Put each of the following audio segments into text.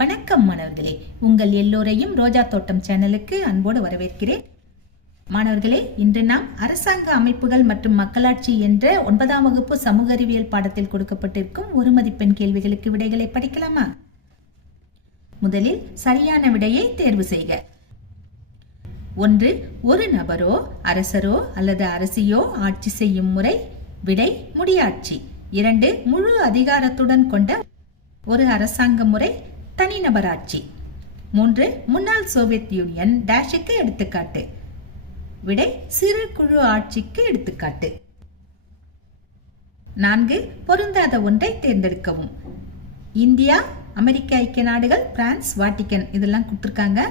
வணக்கம் மாணவர்களே, உங்கள் எல்லோரையும் ரோஜா தோட்டம் சேனலுக்கு அன்போடு வரவேற்கிறேன். மாணவர்களே, இன்று நாம் அரசாங்க அமைப்புகள் மற்றும் மக்களாட்சி என்ற 9ஆம் வகுப்பு சமூக அறிவியல் பாடத்தில் கொடுக்கப்பட்டிருக்கும் ஒரு மதிப்பெண் கேள்விகளுக்கு விடைகளை படிக்கலாமா? முதலில் சரியான விடையை தேர்வு செய்க. 1. ஒரு நபரோ அரசரோ அல்லது அரசியோ ஆட்சி செய்யும் முறை. விடை முடியாட்சி. 2. முழு அதிகாரத்துடன் கொண்ட ஒரு அரசாங்க முறை தனிநபராட்சி. 3. முன்னாள் சோவியத் யூனியன் டேஷுக்கு எடுத்துக்காட்டு. விடை சிறு குழு ஆட்சிக்கு எடுத்துக்காட்டு. 4. பொருந்தாத ஒன்றை தேர்ந்தெடுக்கவும். இந்தியா, அமெரிக்க ஐக்கிய நாடுகள், பிரான்ஸ், வாட்டிக்கன் இதெல்லாம் கொடுத்திருக்காங்க.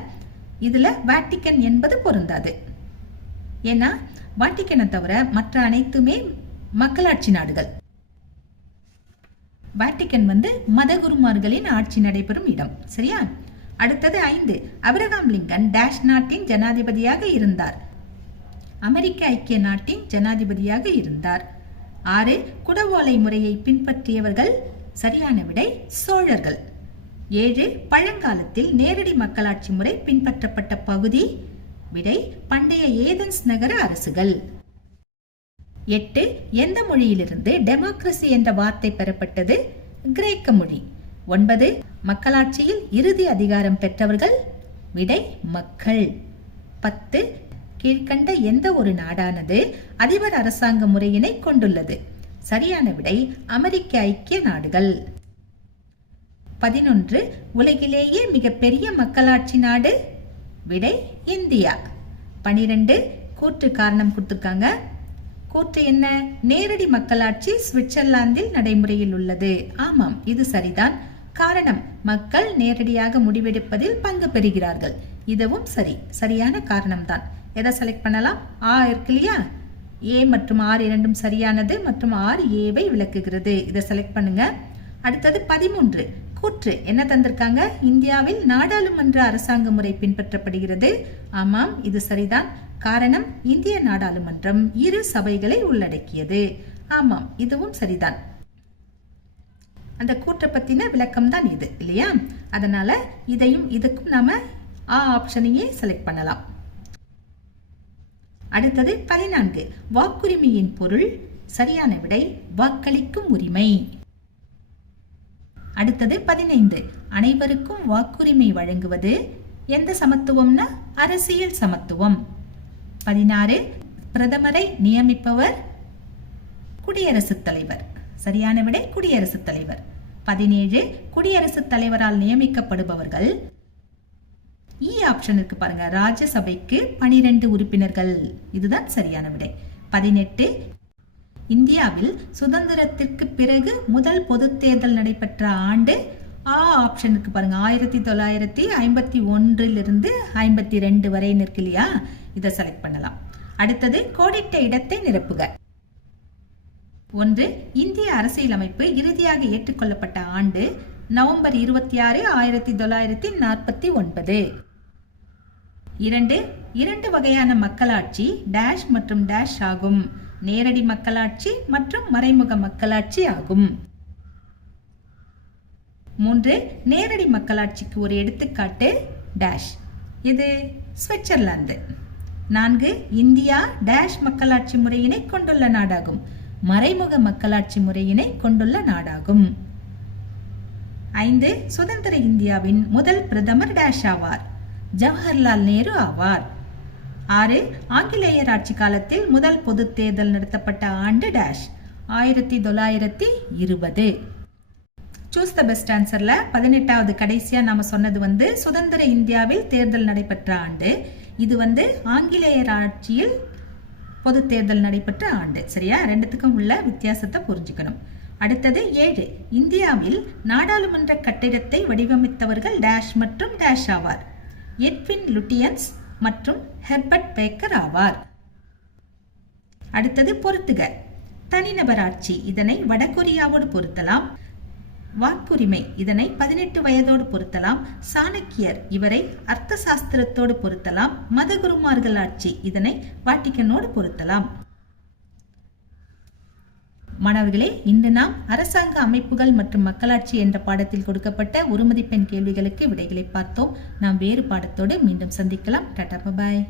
இதுல வாட்டிக்கன் என்பது பொருந்தாது. ஏன்னா வாட்டிக்கனை தவிர மற்ற அனைத்துமே மக்களாட்சி நாடுகள். வாட்டிக்கன் மதகுருமார்களின் ஆட்சி நடைபெறும் இடம். சரியா? அடுத்தது 5. அபிரகாம் லிங்கன் டேஷ் நாட்டின் ஜனாதிபதியாக இருந்தார். அமெரிக்க ஐக்கிய நாட்டின் ஜனாதிபதியாக இருந்தார். 6. குடவோலை முறையை பின்பற்றியவர்கள். சரியான விடை சோழர்கள். 7. பழங்காலத்தில் நேரடி மக்களாட்சி முறை பின்பற்றப்பட்ட பகுதி. விடை பண்டைய ஏதென்ஸ் நகர அரசுகள். 8. எந்த மொழியிலிருந்து டெமோக்ரசி என்ற வார்த்தை பெறப்பட்டது? கிரேக்க மொழி. 9. மக்களாட்சியில் இறுதி அதிகாரம் பெற்றவர்கள். விடை மக்கள். 10. கீழ்கண்ட எந்த ஒரு நாடானது அதிபர் அரசாங்க முறையினை கொண்டுள்ளது? சரியான விடை அமெரிக்க ஐக்கிய நாடுகள். 11. உலகிலேயே மிகப்பெரிய மக்களாட்சி நாடு. விடை இந்தியா. 12. கூற்று காரணம் கொடுத்திருக்காங்க. கூற்று என்ன? நேரடி மக்களாட்சி சுவிட்சர்லாந்தில் நடைமுறையில் உள்ளது. ஆமாம், இது சரிதான். காரணம், மக்கள் நேரடியாக முடிவெடுப்பதில் பங்கு பெறுகிறார்கள். இதுவும் சரி, சரியான காரணம் தான். எதை செலக்ட் பண்ணலாம்? ஆ இருக்கு இல்லையா? ஏ மற்றும் ஆர் இரண்டும் சரியானது மற்றும் ஆர் ஏவை விளக்குகிறது. இதை செலக்ட் பண்ணுங்க. அடுத்தது 13. கூற்று என்ன தந்திருக்காங்க? இந்தியாவில் நாடாளுமன்ற அரசாங்க முறை பின்பற்றப்படுகிறது. ஆமாம், இது சரிதான். காரணம், இந்திய நாடாளுமன்றம் 2 சபைகளை உள்ளடக்கியது. ஆமாம், இதுவும் சரிதான். அந்த கூற்றை பத்தின விளக்கம் தான் இது இல்லையா? அதனால இதையும் இதுக்கும் நாம ஆ ஆப்ஷனையே செலக்ட் பண்ணலாம். அடுத்தது 14. வாக்குரிமையின் பொருள். சரியான விடை வாக்களிக்கும் உரிமை. அடுத்தது 15. அனைவருக்கும் வாக்குரிமை வழங்குவது. எந்த சமத்துவம்னா அரசியல் சமத்துவம். 16. பிரதமரை நியமிப்பவர் குடியரசுத் தலைவர். சரியான விடை குடியரசுத் தலைவர். 17. குடியரசுத் தலைவரால் நியமிக்கப்படுபவர்கள். இ ஆப்ஷன் இருக்கு பாருங்க, ராஜ்யசபைக்கு 12 உறுப்பினர்கள். இதுதான் சரியான விடை. 18. இந்தியாவில் சுதந்திரத்திற்கு பிறகு முதல் பொது தேர்தல் நடைபெற்ற ஆண்டு. ஆ ஆப்ஷன் இருக்கு பாருங்க, 1951 52 வரை இருக்கு இல்லையா? இதை செலக்ட் பண்ணலாம். அடுத்தது கோடிட்ட இடத்தை நிரப்புக. 1. இந்திய அரசியலமைப்பு இறுதியாக ஏற்றுக்கொள்ளப்பட்ட ஆண்டு நவம்பர் 26, 1949. 2. 2 வகையான மக்களாட்சி டேஷ் மற்றும் டேஷ் ஆகும். நேரடி மக்களாட்சி மற்றும் மறைமுக மக்களாட்சி ஆகும். 3. நேரடி மக்களாட்சிக்கு ஒரு எடுத்துக்காட்டு டேஷ். இது சுவிட்சர்லாந்து. 4. இந்தியா டேஷ் மக்களாட்சி முறையினை கொண்டுள்ள நாடாகும். மறைமுக மக்களாட்சி முறையினை கொண்டுள்ள நாடாகும். 5. சுதந்திர இந்தியாவின் முதல் பிரதமர் டேஷ் ஆவார். ஜவஹர்லால் நேரு ஆவார். 6. ஆங்கிலேயர் ஆட்சி காலத்தில் முதல் பொது தேர்தல் நடத்தப்பட்ட ஆண்டு டேஷ். 1920. சூஸ் த பெஸ்ட் ஆன்சர்ல 18வது கடைசியா நாம சொன்னது சுதந்திர இந்தியாவில் தேர்தல் நடைபெற்ற ஆண்டு. இது ஆங்கிலேயர் ஆட்சியில் பொது தேர்தல் நடைபெற்ற ஆண்டு. சரியா? ரெண்டுத்துக்கும் உள்ள வித்தியாசத்தை புரிஞ்சுக்கணும். அடுத்தது 7. இந்தியாவில் நாடாளுமன்ற கட்டிடத்தை வடிவமைத்தவர்கள் டேஷ் மற்றும் டேஷ் ஆவார். எட்வின் லுட்டியன்ஸ் மற்றும் ஹெர்பர்ட் பேக்கர் ஆவார். அடுத்தது பொருத்துக. தனிநபராட்சி இதனை வடகொரியாவோடு பொருத்தலாம். வாக்குரிமை இதனை 18 வயதோடு பொருத்தலாம். சாணக்கியர் இவரை அர்த்த சாஸ்திரத்தோடு பொருத்தலாம். மதகுருமார்கள் ஆட்சி இதனை வாட்டிக்கனோடு பொருத்தலாம். மாணவர்களே, இன்று நாம் அரசாங்க அமைப்புகள் மற்றும் மக்களாட்சி என்ற பாடத்தில் கொடுக்கப்பட்ட ஒரு மதிப்பெண் கேள்விகளுக்கு விடைகளை பார்த்தோம். நாம் வேறு பாடத்தோடு மீண்டும் சந்திக்கலாம். டாடா, பாய்.